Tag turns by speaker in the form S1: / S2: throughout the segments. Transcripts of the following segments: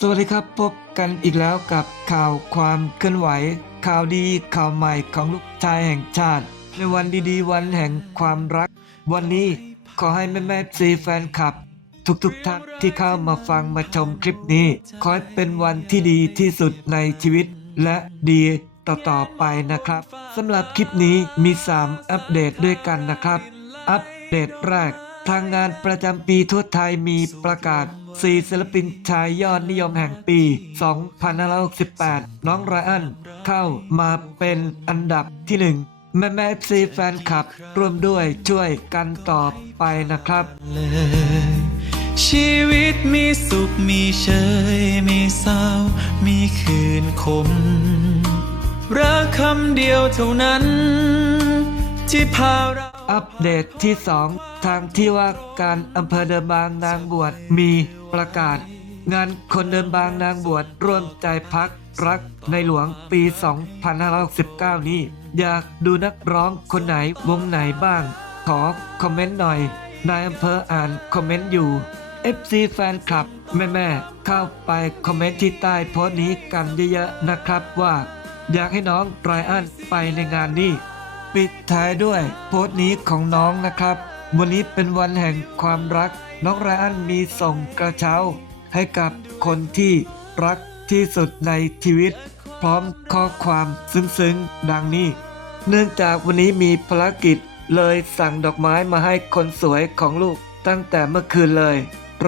S1: สวัสดีครับพบกันอีกแล้วกับข่าวความเคลื่อนไหว ข่าวดีข่าวใหม่ของลูกชายแห่งชาติ ในวันดีๆ วันแห่งความรัก วันนี้ขอให้แม่แม่ซีแฟนคลับ ทุกๆท่านที่เข้ามาฟังมาชมคลิปนี้ ขอให้เป็นวันที่ดีที่สุดในชีวิต และดีต่อๆไปนะครับสำหรับคลิปนี้มี 3 อัปเดตด้วยกันนะครับ อัปเดตแรก ทางงานประจำปีทั่วไทยมีประกาศ4ศิลปินชายยอดนิยมแห่งปี 2568 น้องไรอันเข้ามาเป็นอันดับที่1แม่แม่ซีแฟนคลับร่วมด้วยช่วยกันต่อไปนะครับ
S2: ชีวิตมีสุขมีเชยมีเศร้า มีคืนคมรักคำเดียวเท่านั้น ที่พาเรา
S1: อัปเดตที่ 2 ทางที่ว่าการอำเภอเดิมบางนางบวชมีประกาศ งานคนเดินบางนางบวชร่วมใจพักรักในหลวงปี 2569นี้ อยากดูนักร้องคนไหนวงไหนบ้าง ขอคอมเมนต์หน่อย นายอำเภออ่านคอมเมนต์อยู่ FC แฟนคลับ แม่ๆเข้าไปคอมเมนต์ที่ใต้โพสต์นี้กันเยอะๆนะครับว่า อยากให้น้องไรอันไปในงานนี้ ปิดท้ายด้วยโพสต์นี้ของน้องนะครับ วันนี้เป็นวันแห่งความรัก น้องไรอันมีส่งกระเช้า ให้กับคนที่รักที่สุดในชีวิต พร้อมข้อความซึ้งๆ ดังนี้ เนื่องจากวันนี้มีภารกิจเลยสั่งดอกไม้มาให้คนสวยของลูก ตั้งแต่เมื่อคืนเลย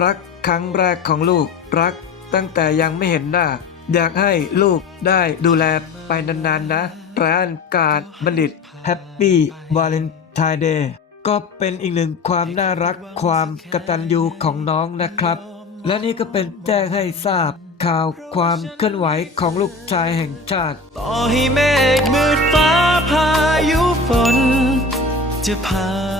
S1: รักครั้งแรกของลูก รักตั้งแต่ยังไม่เห็นหน้า อยากให้ลูกได้ดูแลไปนานๆนะ ร้านการบัณฑิตแฮปปี้วาเลนไทน์เดย์ก็เป็นอีกหนึ่งความน่ารักความกตัญญูของน้องนะครับ และนี่ก็เป็นแจ้งให้ทราบข่าวความเคลื่อนไหวของลูกชายแห่งชาติ
S2: ต่อให้เมฆมืดฟ้าพายุฝนจะผ่าน